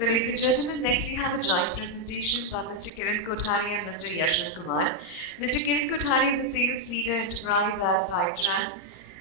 So, ladies and gentlemen, next we have a joint presentation by Mr. Kiran Kothari and Mr. Yashwanth Kumar. Mr. Kiran Kothari is a sales leader enterprise at Fivetran.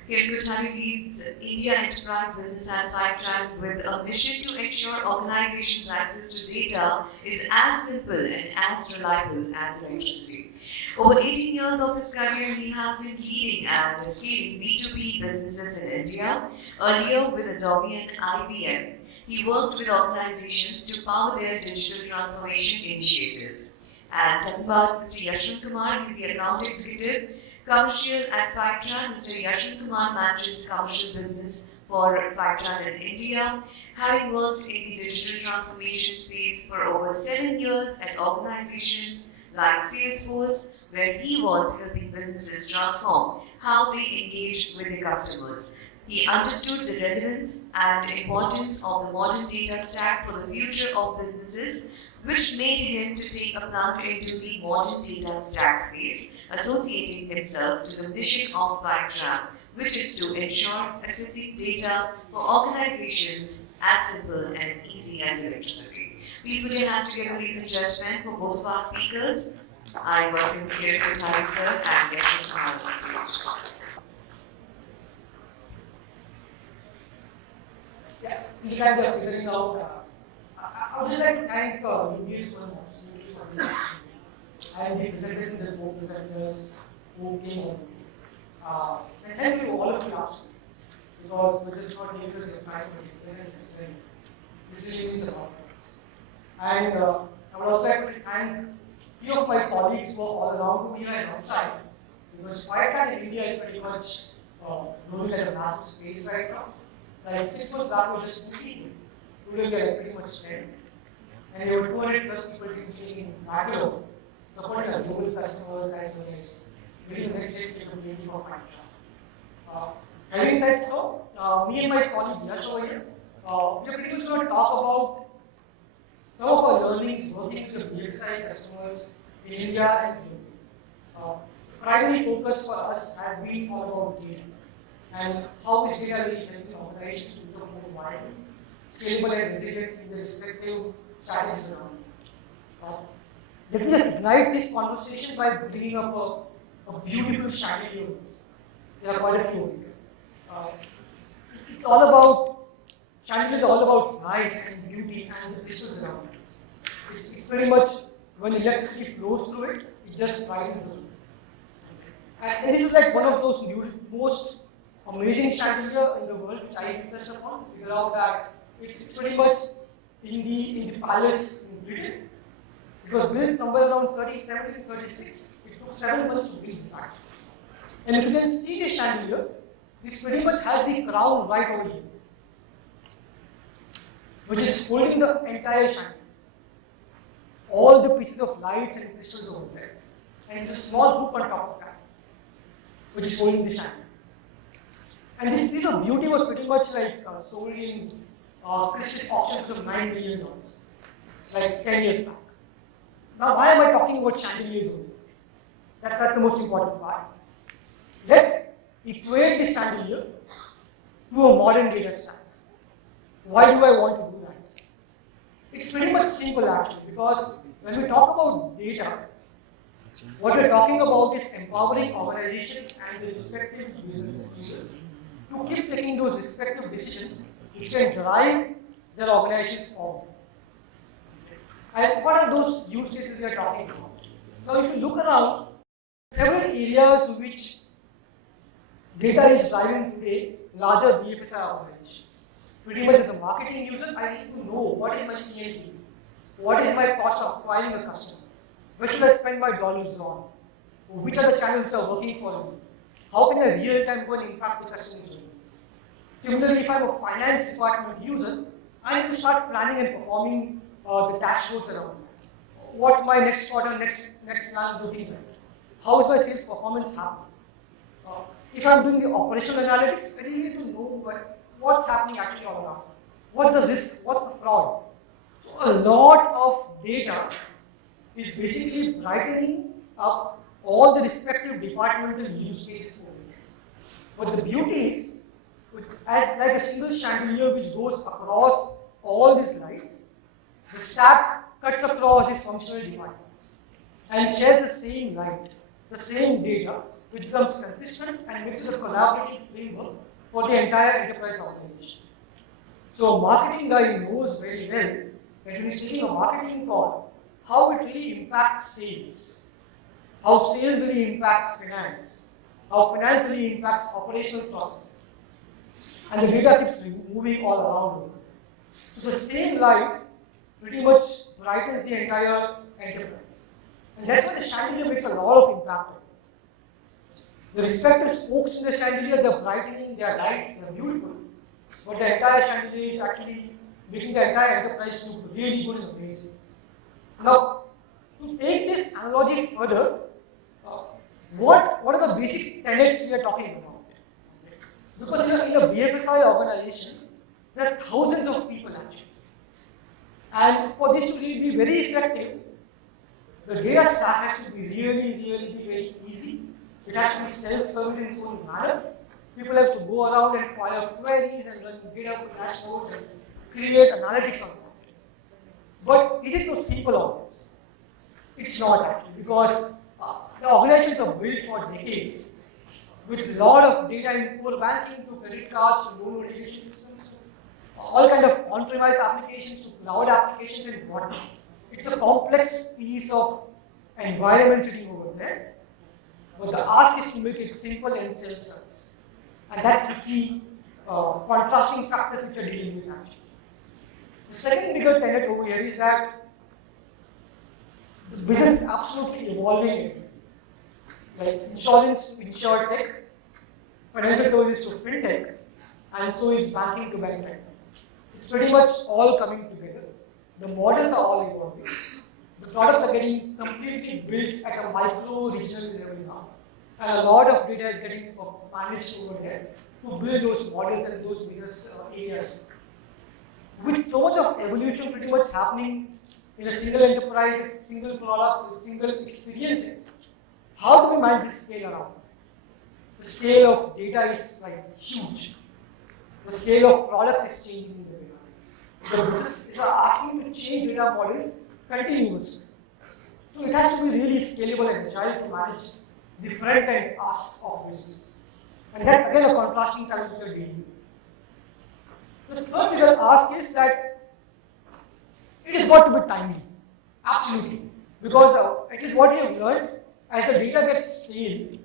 Kiran Kothari leads India enterprise business at Fivetran with a mission to ensure organizations' access to data is as simple and as reliable as electricity. Over 18 years of his career, he has been leading and scaling B2B businesses in India, earlier with Adobe and IBM. He worked with organizations to power their digital transformation initiatives. And talking about Mr. Yashwanth Kumar, he is the account executive commercial at Fivetran. Mr. Yashwanth Kumar manages commercial business for Fivetran in India, having worked in the digital transformation space for over 7 years at organizations like Salesforce, where he was helping businesses transform how they engage with their customers. He understood the relevance and importance of the modern data stack for the future of businesses, which made him to take a plunge into the modern data stack space, associating himself to the mission of Fivetran, which is to ensure accessing data for organizations as simple and easy as electricity. Please put your hands together, ladies and gentlemen, for both of our speakers. I welcome Kiran Kothari sir and Yashwanth Kumar on stage. Yeah, we kind of figuring out. I would just like to thank UBS for the and the presenters and the co-presenters who came on. And thank you to all of you actually, because with this not able to say time to present this thing, this really means a lot to us. And I would also like to thank few of my colleagues who are all around here and outside, because Fivetran in India is pretty much growing at a massive space right now. Like 6 months back, we were just 2 people. Today, we are pretty much 10. And there were 200 plus people teaching in Bangalore, supporting our global customers as well as building the next gen capability for Fivetran. Having said so, me and my colleague Yash over here, we are pretty much going to talk about some of our learnings working with the BFSI customers in India and globally. Primary focus for us has been all about data and how is data really helping organizations to become more viable, scalable and resilient in their respective strategies around it. Let me just ignite this conversation by bringing up a beautiful chandelier. There are quite a few here. It's all about, chandelier is all about light and beauty and the crystals around it. It's pretty much, when electricity flows through it, it just brightens the room. And this is like one of those most amazing chandelier in the world which I researched upon to figure out that it's pretty much in the palace in Britain. It was built somewhere around 1736. It took 7 months to build this actually. And if you can see this chandelier, this pretty much has the crown right over here, which is holding the entire chandelier. All the pieces of lights and crystals over there. And there's a small hoop on top of that, which is holding the chandelier. And this piece of beauty was pretty much like sold in Christie's auctions of $9 million, like 10 years back. Now, why am I talking about chandeliers only? That's the most important part. Let's equate this chandelier to a modern data stack. Why do I want to do that? It's pretty much simple actually, because when we talk about data, what we're talking about is empowering organizations and the respective business leaders to keep taking those respective decisions which can drive their organizations forward. And what are those use cases we are talking about? Now, if you look around, several areas which data is driving today larger BFSI organizations. Pretty much as a marketing user, I need to know what is my CLV, what is my cost of acquiring a customer, where should I spend my dollars on, which are the channels that are working for me, how can I real time go and impact the customer journeys. Similarly, if I'm a finance department user, I need to start planning and performing the dashboards around that. What's my next quarter, next month looking like? How is my sales performance happening? If I'm doing the operational analytics, I really need to know what's happening actually all around. What's the risk? What's the fraud? So a lot of data is basically brightening up all the respective departmental use cases over there. But the beauty is, as like a single chandelier which goes across all these lights, stack cuts across its functional departments and shares the same light, the same data, which becomes consistent and makes it a collaborative framework for the entire enterprise organization. So a marketing guy knows very well that when he's taking a marketing call, how it really impacts sales, how sales really impacts finance, how finance really impacts operational processes. And the data keeps moving all around the world. So the same light pretty much brightens the entire enterprise. And that's why the chandelier makes a lot of impact. The respective spokes in the chandelier, they're brightening, they're light, they're beautiful. But the entire chandelier is actually making the entire enterprise look really good and amazing. Now, to take this analogy further, what are the basic tenets we are talking about? Because in a BFSI organization, there are thousands of people actually. And for this to really be very effective, the data stack has to be really very easy. It has to be self-service in its own manner. People have to go around and fire queries and run data dashboards and create analytics on that. But is it so simple on this? It's not actually, because the organizations are built for decades with a lot of data in core banking to credit cards to loan origination systems, all kind of on-premise applications to cloud applications and whatnot. It's a complex piece of environment sitting over there. But the ask is to make it simple and self-service. And that's the key contrasting factors which are dealing with actually. The second bigger tenet over here is that the business is absolutely evolving. Like insurance to insurtech, financial services to fintech, and so is banking to banktech. It's pretty much all coming together. The models are all evolving. The products are getting completely built at a micro-regional level now. And a lot of data is getting managed over there to build those models and those business areas. With so much of evolution pretty much happening in a single enterprise, single products, with single experiences, how do we manage this scale around? The scale of data is like huge. The scale of products is changing. The business is asking to change data models continuously. So it has to be really scalable and agile to manage different and asks of businesses. And that's again a contrasting challenge we are dealing with. The third bigger ask is that it is got to be timely. Absolutely. Because it is what we have learned, as the data gets scaled,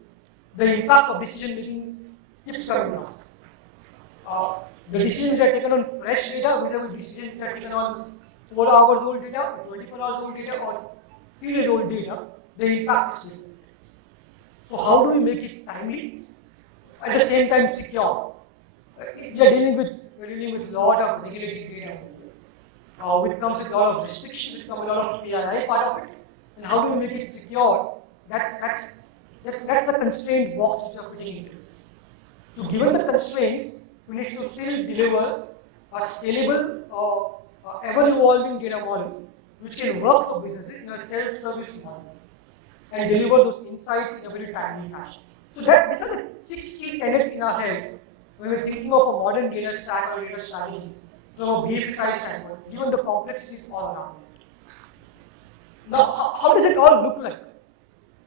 the impact of decision making keeps coming down. The decisions are taken on fresh data, vis-a-vis decisions are taken on 4 hours old data, 24 hours old data, or 3 days old data, the impact is different. So how do we make it timely? At the same time secure. We're dealing with a lot of regulated data. Which comes with a lot of restrictions, which comes with a lot of PII part of it. And how do we make it secure? That's the constraint box which we are putting into. So given the constraints, we need to still deliver a scalable, ever-evolving data model which can work for businesses in a self-service model and deliver those insights in a very timely fashion. So these are the 6 key tenets in our head when we're thinking of a modern data stack or data strategy from a BFSI standpoint, given the complexities all around. Now, how does it all look like?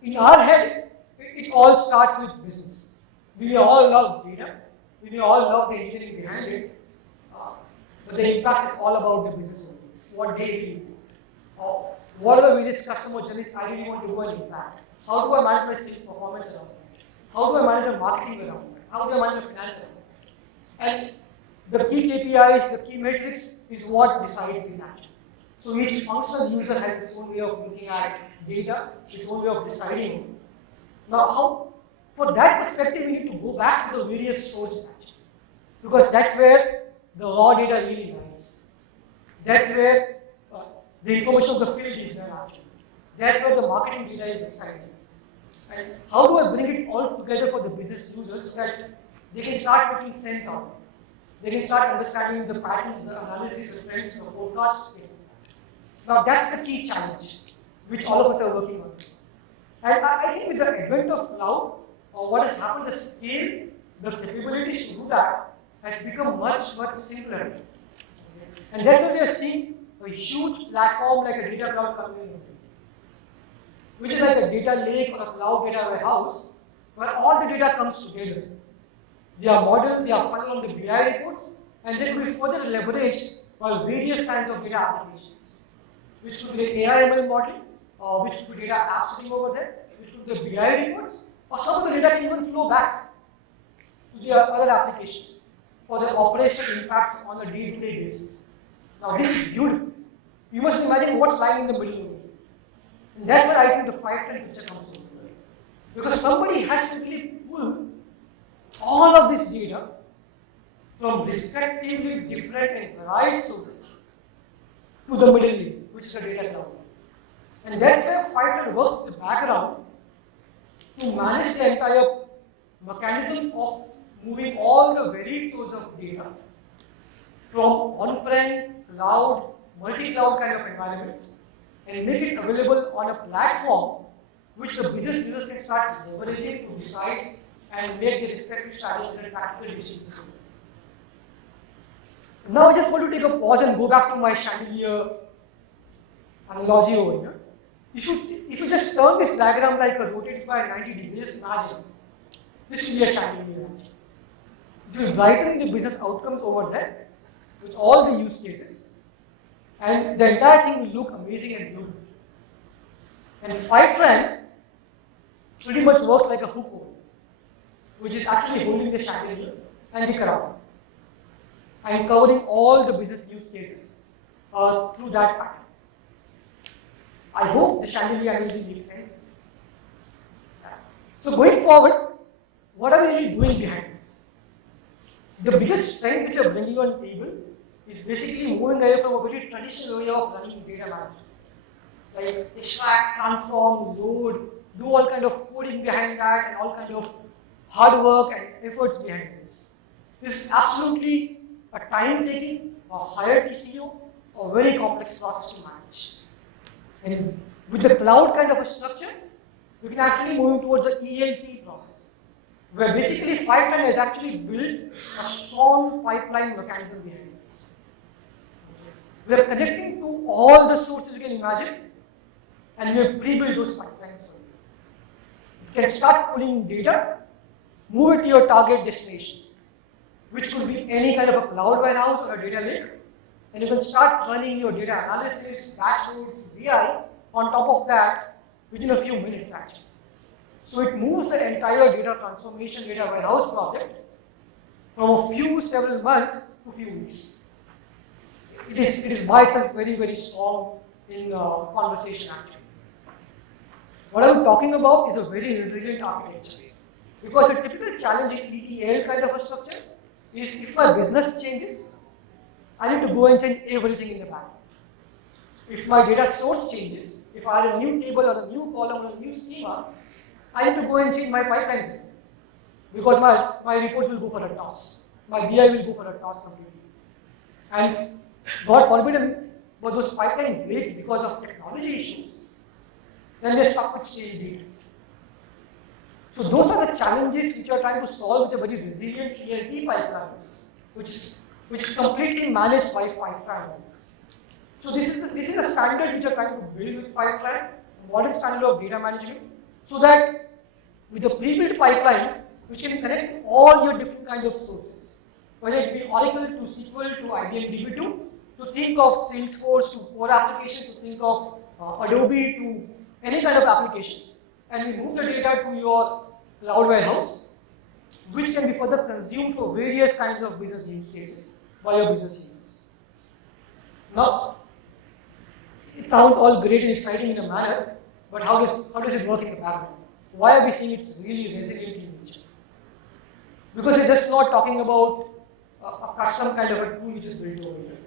In our head, it all starts with business. We all love data. We all love the engineering behind it. But the impact is all about the business only. What they do. What are the various customer journeys I really want to go and impact? How do I manage my sales performance around that? How do I manage the marketing around that? How do I manage the finance around that? And the key KPIs, the key metrics is what decides this action. So each functional user has its own way of looking at data, its own way of deciding. Now, for that perspective, we need to go back to the various sources actually. Because that's where the raw data really lies. That's where the information of the field is there actually. That's where the marketing data is residing. And how do I bring it all together for the business users so that they can start making sense of it? They can start understanding the patterns, the analysis, the trends, the forecasts. Now that's the key challenge which all of us are working on. And I think with the advent of cloud, what has happened, the scale, the capabilities to do that has become much simpler. And that's why we are seeing a huge platform like a data cloud company, which is like a data lake or a cloud data warehouse, where all the data comes together. They are modeled, they are funneled on the BI reports, and they could be further leveraged by various kinds of data applications, which could be the AI/ML modeling, or which could be data apps sitting over there, which could be the BI reports, or some of the data can even flow back to the other applications for their operational impacts on a day-to-day basis. Now this is beautiful. You must imagine what's lying in the middle of it. And that's where I think the Fivetran picture comes into play. Because somebody has to really pull all of this data from respectively different and varied sources to the middle layer, which is a data cloud. And that's where Fivetran works in the background to manage the entire mechanism of moving all the varied sources of data from on-prem, cloud, multi-cloud kind of environments and make it available on a platform which the business users can start leveraging to decide and make the respective strategies and tactical decisions. Now I just want to take a pause and go back to my chandelier analogy over here. If you just turn this diagram like a rotated by 90 degrees, just imagine this will be a chandelier. It will brighten the business outcomes over there with all the use cases, and the entire thing will look amazing and beautiful. And Fivetran pretty much works like a hook over, which is actually holding the chandelier and the crown, and covering all the business use cases through that pattern. I hope the chandelier analogy makes sense. So going forward, what are we really doing behind this? The biggest strength which I'm bringing on the table is basically moving away from a very traditional way of running data management. Like extract, transform, load, do all kind of coding behind that and all kind of hard work and efforts behind this. This is absolutely a time-taking, a higher TCO, a very complex process to manage. And with the cloud kind of a structure, we can actually move towards the ELT process, where basically Fivetran has actually built a strong pipeline mechanism behind this. We are connecting to all the sources you can imagine, and we have pre-built those pipelines. You can start pulling data, move it to your target destinations, which could be any kind of a cloud warehouse or a data lake, and you can start running your data analysis, dashboards, BI on top of that within a few minutes actually. So it moves the entire data transformation, data warehouse project from several months to few weeks. It is by itself very, very strong in conversation actually. What I'm talking about is a very resilient architecture. Because the typical challenge in ETL kind of a structure is if my business changes, I need to go and change everything in the back. If my data source changes, if I add a new table or a new column or a new schema, I need to go and change my pipelines because my reports will go for a toss. My BI will go for a toss completely. And God forbid, but those pipelines break because of technology issues, then we're stuck with stale data. So those are the challenges which we are trying to solve with a very resilient ELT pipeline, which is completely managed by Fivetran. So this is a standard which we are trying to build with Fivetran, modern standard of data management, so that with the pre-built pipelines, which can connect to all your different kinds of sources, whether it be Oracle to SQL to IBM DB2, to think of Salesforce to core applications, to think of Adobe to any kind of applications, and we move the data to your cloud warehouse, which can be further consumed for various kinds of business use cases by your business users. Now, it sounds all great and exciting in a manner, but how does it work in the background? Why are we seeing it's really resilient in nature? Because we're just not talking about a custom kind of a tool which is built over here,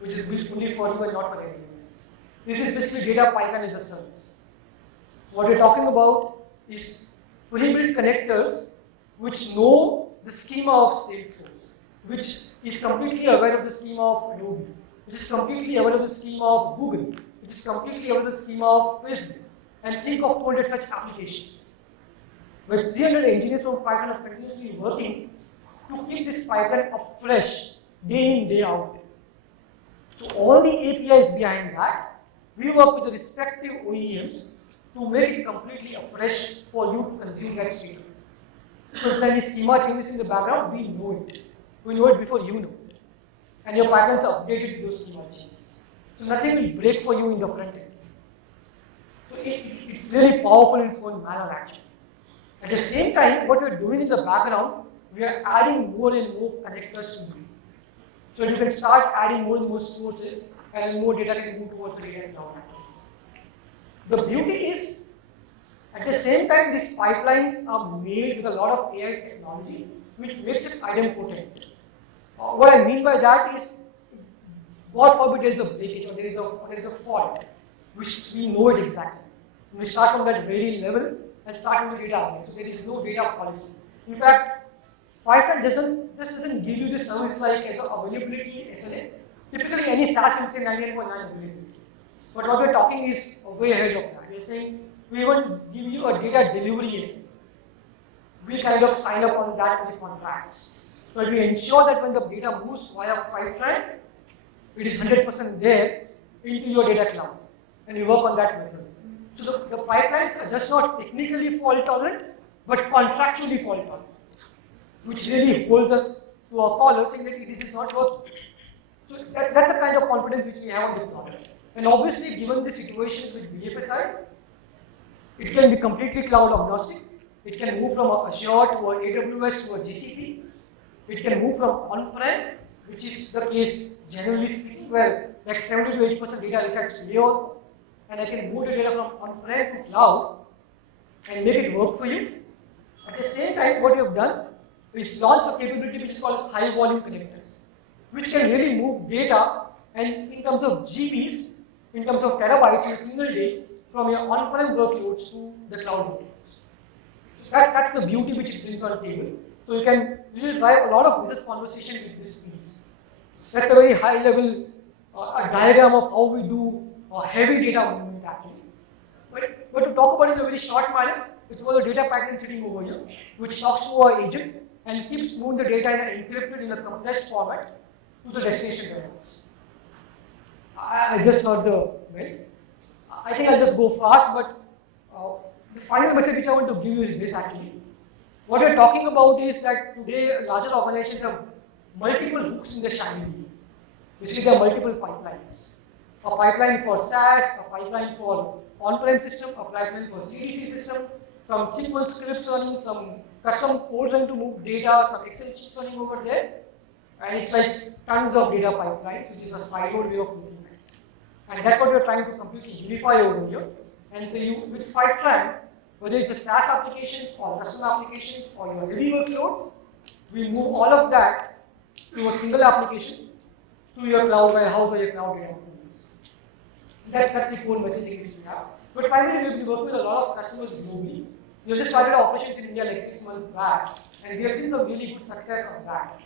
which is built only for you and not for anyone else. This is basically data pipeline as a service. So what we're talking about is pre-built connectors which know the schema of Salesforce, which is completely aware of the schema of Adobe, which is completely aware of the schema of Google, which is completely aware of the schema of Facebook, and think of 200 such applications. Where 300 engineers from Fivetran are continuously working to keep this pipeline afresh, day in, day out. So all the APIs behind that, we work with the respective OEMs to make it completely afresh for you to consume that state. So if there is schema changes in the background, we know it. We know it before you know it. And your pipelines are updated with those schema changes. So nothing will break for you in the front end. So it's really powerful in its own manner actually. At the same time, what we are doing in the background, we are adding more and more connectors to you. So you can start adding more and more sources and more data can move towards the data cloud actually. The beauty is, at the same time, these pipelines are made with a lot of AI technology, which makes it idempotent. What I mean by that is, God forbid there is a breakage or there is a fault, which we know it exactly. We start from that very level and start with the data again. So there is no data policy. In fact, Fivetran doesn't give you the service like as availability SLA. Typically, any SaaS will say 99.9 availability. But what we're talking is way ahead of that. We're saying we won't give you a data delivery SLA. We kind of sign up on that with contracts. So we ensure that when the data moves via Fivetran, it is 100% there into your data cloud. And we work on that method. So the pipelines are just not technically fault tolerant, but contractually fault tolerant, which really holds us to our collar saying that this is not working. So that's the kind of confidence which we have on the product. And obviously, given the situations with BFSI, it can be completely cloud agnostic. It can move from Azure to an AWS to a GCP. It can move from on-prem, which is the case generally speaking, where like 70 to 80% data resides today also. And I can move the data from on-prem to cloud and make it work for you. At the same time, what we have done is launch a capability which is called high volume connectors, which can really move data and in terms of GBs, in terms of terabytes in a single day from your on-prem workloads to the cloud workloads. So that's the beauty which it brings on the table. So you can really drive a lot of business conversation with this piece. That's a very high level diagram of how we do heavy data movement actually. But to talk about it in a very short manner, it's called a data pipeline sitting over here, which talks to our agent and keeps moving the data encrypted in a compressed format to the destination warehouse. I just heard the well. I think I'll just go fast, but the final message which I want to give you is this actually. What we're talking about is that today larger organizations have multiple hooks in the shiny wheel. Basically, there are multiple pipelines. A pipeline for SaaS, a pipeline for on-prem system, a pipeline for CDC system, some SQL scripts running, some custom codes running to move data, some Excel sheets running over there. And it's like tons of data pipelines, which is a siloed way of looking at it. And that's what we're trying to completely unify over here. And so you, with Fivetran, whether it's a SaaS applications or custom applications or your heavy workloads, we move all of that to a single application to your cloud warehouse or your cloud data. That's the core messaging which we have. But primarily, we work with a lot of customers globally. We just started our operations in India like 6 months back, and we have seen some really good success of that.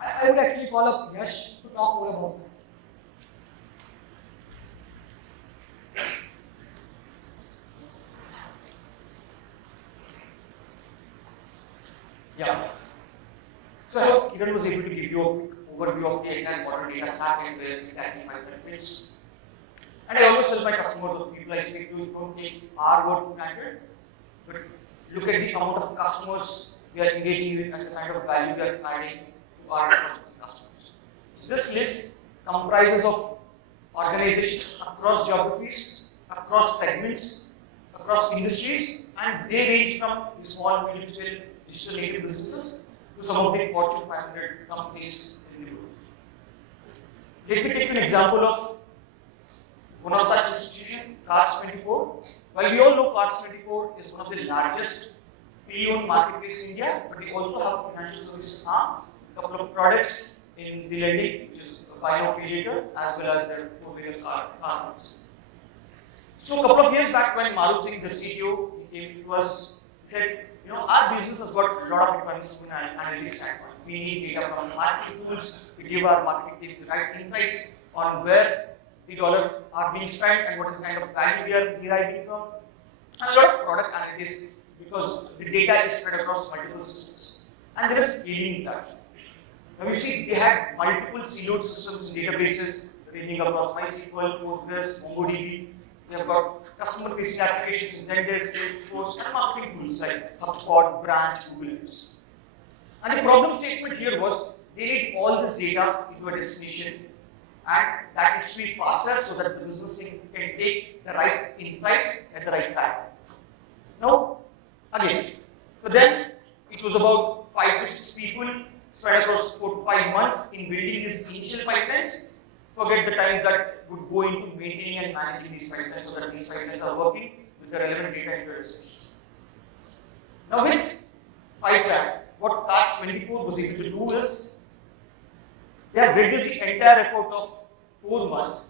I would actually call up Yash to talk more about that. Yeah. So Kiran was able to give you a quick overview of the entire modern data stack and where exactly Fivetran fits. And I always tell my customers or people I speak to, don't take our word for granted, but look at the amount of customers we are engaging with and the kind of value we are adding to our customers. So this list comprises of organizations across geographies, across segments, across industries, and they range from the small, medium-scale digital native businesses to some of the Fortune 500 companies in the world. Let me take an example of one of such institutions, 𝗪𝗏. While we all know 𝗪𝗏 is one of the largest pre-owned marketplace in India, but they also have a financial services arm, a couple of products in the lending, which is a buy now pay later, as well as their two-wheeler car loans. So a couple of years back, when 𝗪𝗏, the CEO, came to us, he said, our business has got a lot of requirements from an analytics standpoint. We need data from marketing tools. We give our marketing teams the right insights on where the dollar are being spent and what is the kind of value we are deriving from. And a lot of product analytics because the data is spread across multiple systems. And there is scaling that. Now you see, they had multiple siloed systems and databases ranging across MySQL, Postgres, MongoDB. We have got customer-facing applications, Zendesk, Salesforce, and marketing tools like HubSpot, Branch, Google Apps. And the problem statement here was they need all this data into a destination, and that needs to be faster so that the business can take the right insights at the right time. Now, again, for them, it was about 5 to 6 people spread across 4 to 5 months in building these initial pipelines. Forget the time that would go into maintaining and managing these pipelines so that these pipelines are working with the relevant data into your destination. Now, with Fivetran, what 𝗪𝗏 was able to do is they have reduced the entire effort of 4 months.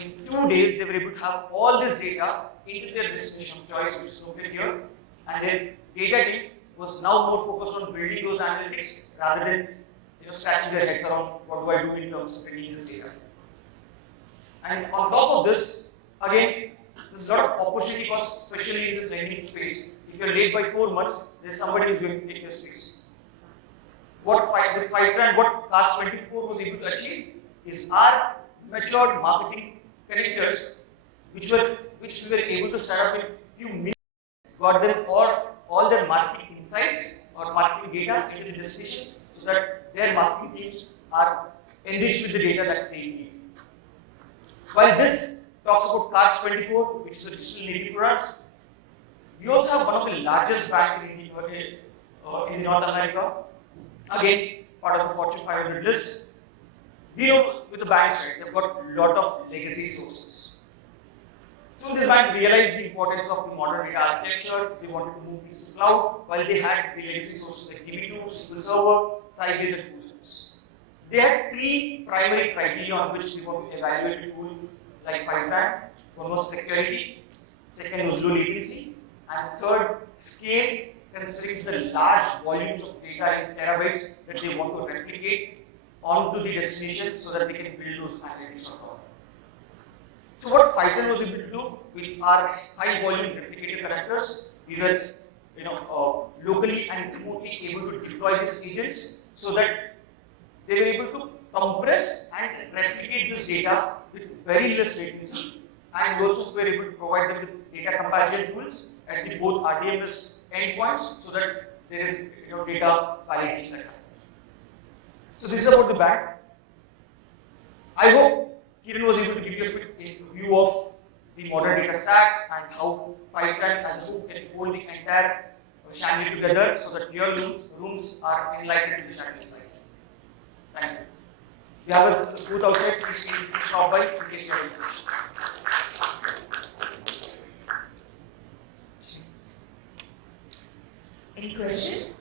In 2 days, they were able to have all this data into their destination of choice, which is located here, and their data team was now more focused on building those analytics rather than scratching their heads around what do I do in terms of building this data. And on top of this, again, there's a lot of opportunity costs, especially in this lending space. If you're late by 4 months, there's somebody who's going to take your space. What Fivetran, what 𝗪𝗏 was able to achieve is our matured marketing connectors, which we were able to set up in few minutes, got them all their marketing insights or marketing data into the destination so that their marketing teams are enriched with the data that they need. While this talks about 𝗪𝗏, which is a digital native for us, we also have one of the largest banks in North America. Again, part of the Fortune 500 list. We know with the banks, right, they've got a lot of legacy sources. So this bank realized the importance of the modern data architecture. They wanted to move things to cloud while they had the legacy sources like DB2, SQL Server, Sybase, and Postgres. They had 3 primary criteria on which they want to evaluate a tool like Fivetran. One was security, second was low latency, and third, scale, considering the large volumes of data in terabytes that they want to replicate onto the destination so that they can build those analytics on top. So what Fivetran was able to do with our high volume replicator connectors, we were locally and remotely able to deploy these agents so that they were able to compress and replicate this data with very less latency, and we also were able to provide them with data comparison tools at the both RDMS endpoints so that there is data validation that happens. So this is about the bank. I hope Kiran was able to give you a quick view of the modern data stack and how Fivetran as a whole can hold the entire chandelier together so that your rooms are enlightened to the chandelier side. Thank you. We have a booth outside. Please stop by in case you have any questions. Any questions?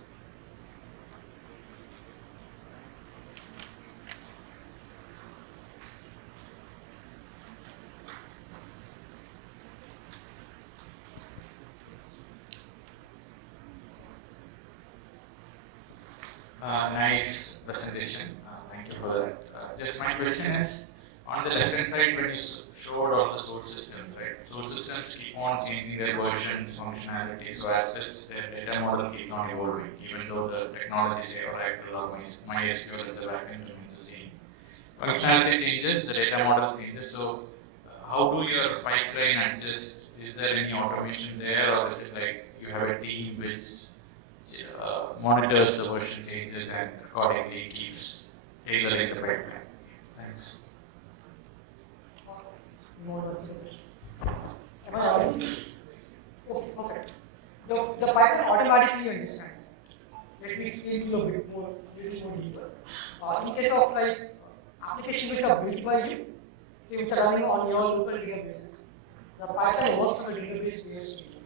Nice presentation. Thank you for that. Just my question is, on the left-hand side, when you showed all the source systems, right? Source systems keep on changing their versions, functionality, so as such, their data model keeps on evolving, even though the technology, say, Oracle or MySQL at the backend remains the same. Functionality changes, the data model changes, so how do your pipeline adjust? Is there any automation there, or is it like you have a team which monitors the version changes and accordingly keeps tailoring the pipeline? Thanks. Am I audible? Okay, perfect. The pipeline automatically understands. Let me explain to you a little more deeper. In case of like applications which are built by you, say which are running on your local databases, the pipeline works on a database layer straight away.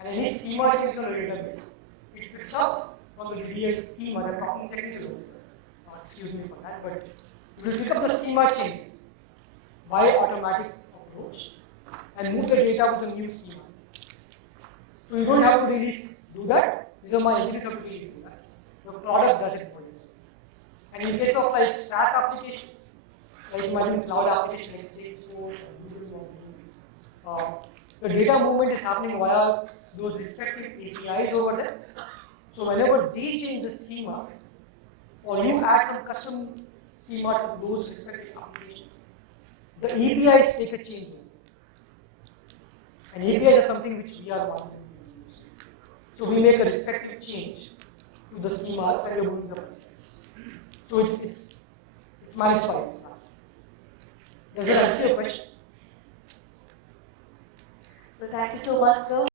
And any schema changes on the database, it picks up from the DDL schema. They're talking technical, excuse me for that, but it will pick up the schema changes by automatic approach and move the data with the new schema. So you don't have to really do that. These are my agents have to really do that. The product does it for you. And in case of like SaaS applications, like imagine cloud applications like Salesforce or Google or the data movement is happening via those respective APIs over there. So whenever they change the schema, or you add some custom schema to those respective applications, the APIs take a change. And APIs are something which we are monitoring. So we make a respective change to the schemas and we are moving the pipelines. So it's managed by this. Does that answer your question? Well, thank you so much, sir.